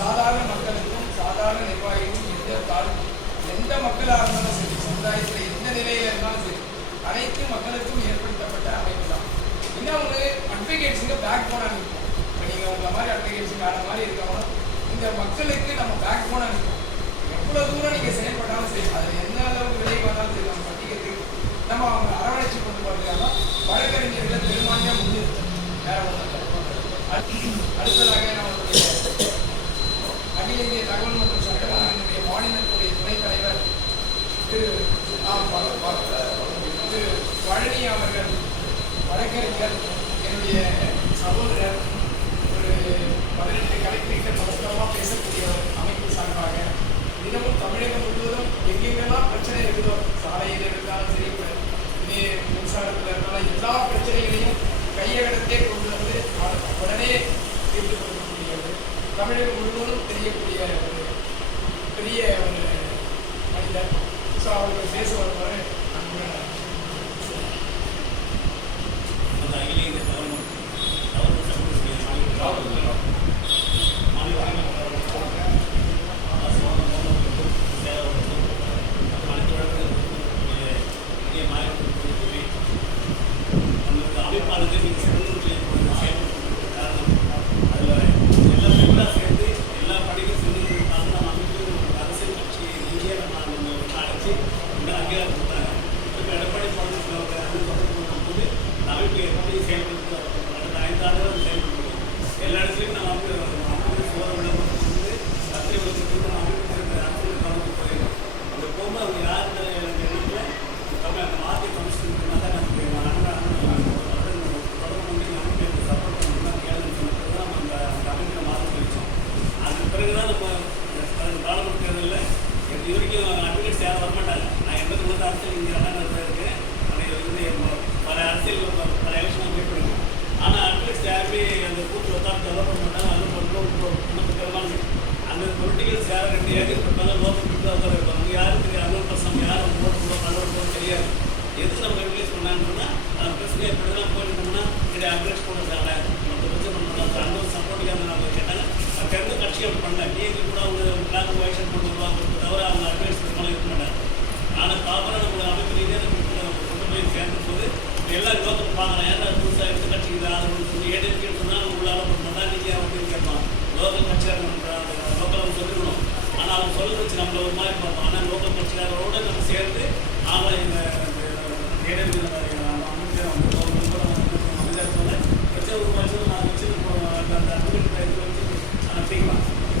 சாதாரண மக்களுக்கும் சாதாரண நிர்வாகிகளுக்கும் எந்த மக்களாக இருந்தாலும் சரி, சமுதாயத்தில் எந்த நிலையில் இருந்தாலும் சரி, அனைத்து மக்களுக்கும் ஏற்படுத்தப்பட்ட அமைப்பு தான். இன்னொன்று அட்வொகேட்ஸுங்க பேக் போனாக நிற்போம். இப்போ நீங்கள் உங்களை மாதிரி அட்வொகேட்ஸுங்க அந்த மாதிரி இருக்கவங்க இந்த மக்களுக்கு நம்ம பேக் போனாக நிற்போம். எவ்வளோ தூரம் நீங்கள் செயல்பட்டாலும் சரி, அது எந்த அளவுக்கு விளைவு வந்தாலும் சரி, நம்ம பட்டிக்கிறதுக்கு நம்ம அவங்க அரவணைச்சு கொண்டு போகிறதுக்காக வழக்கறிஞர்களை பெரும்பான்மையாக முன்னிறுத்தோம். வேற ஒன்றும் அடுத்ததாக நம்மளுடைய அகில இந்திய தகவல் மற்றும் சட்டமன்றத்தினுடைய மாநிலத்துடைய துணைத் தலைவர் திரு பழனி அவர்கள் வழக்கறிஞர், என்னுடைய சகோதரர், ஒரு 18 கலெக்டரேட் மனசுலமாக பேசக்கூடியவர். அமைப்பு சார்பாக தினமும் தமிழகம் முழுவதும் எங்கெங்கெல்லாம் பிரச்சனை இருக்குதோ, சாலையில் இருந்தாலும் சரி, மின்சாரத்தில் இருந்தாலும் எல்லா பிரச்சனைகளையும் கையகடத்தே கொண்டு வந்து உடனே தீர்த்து கொடுக்கக்கூடியது. தமிழகம் முழுவதும் தெரியக்கூடிய ஒரு பெரிய ஒரு மனிதர். ஸோ அவர்கள் பேச வருவாரு. எல்லா இடத்துலையும் நம்ம வந்து சோழ போயிருக்கோம். அந்த போகும்போது அவங்க யாருன்ற எனக்கு எண்ணிக்கல தமிழ் அந்த மாற்றி கமிஷன் தான் நமக்கு தொடர்பு பண்ணி நமக்கு சப்போர்ட் பண்ணலாம் கேளுன்னு சொன்னது தான் நம்ம அந்த அமைப்பில் மாற்றி வச்சோம். அதுக்கு பிறகு தான் நம்ம பாராளுமன்ற தேர்தலில் இது வரைக்கும் அட்வொகேட்ஸ் யாரும் வரமாட்டாங்க. நான் 80 அரசியல் இங்கே அண்ணா இருக்கேன். பல அரசியல் பல எலெக்ஷன் வெயிட் பண்ணிருக்கேன். ஆனால் அட்வொகேட்ஸ் யாருமே அந்த கூட்டு ஒத்தாந்து டெவலப் பண்ண மாட்டாங்க. அது நமக்கு அந்த பொலிட்டிக்கல்ஸ் யாரும் 2 ஏக்கர் கொடுத்தாங்க, லோக்கல் கொடுத்தா இருப்பாங்க. யாரும் தெரியாது, அலுவல் பசங்க யாரும் ஓட்டு அலுவல் தெரியாது. எதுக்கு நம்ம ரிலீஸ் பண்ணான்னு சொன்னால் அந்த பிரச்சனை எப்படிலாம் போயிருக்கோம்னா என்னுடைய அட்வொகேட்ஸ் கூட சார் மற்ற பிரச்சனை பண்ணலாம் சார் அந்த சப்போர்ட்டுக்காக நம்ம கேட்டாங்க. அது எந்த கட்சிகள் பண்ணல நீங்கள் கூட அவங்க பிளாக் வைஷன் பண்ணுவாங்க தவிர அவங்க அட்வொகேட்ஸ் மேலே இருக்க மாட்டாங்க. ஆனால் காப்பராக நம்ம அமைப்பு ரீதியாக கொண்டு போய் சேர்க்கும் போது எல்லாம் லோக்கல் பார்க்கலாம். ஏன்னா புதுசாக எடுத்து கட்சிக்கு ஆதரவு சொல்லி ஏடிஎம்கேன்னு சொன்னால் உங்களால் பண்ணால் நீங்கள் அவங்க கேட்பான். லோக்கல் கட்சியாக லோக்கல் அவங்க சொல்லிக்கணும். ஆனால் அவங்க சொல்ல வச்சு நம்மளை ஒரு மாதிரி பார்ப்போம். ஆனால் லோக்கல் கட்சியாரோடு நம்ம சேர்ந்து அவங்க இந்த ஏடிஎம்கே அமைச்சர்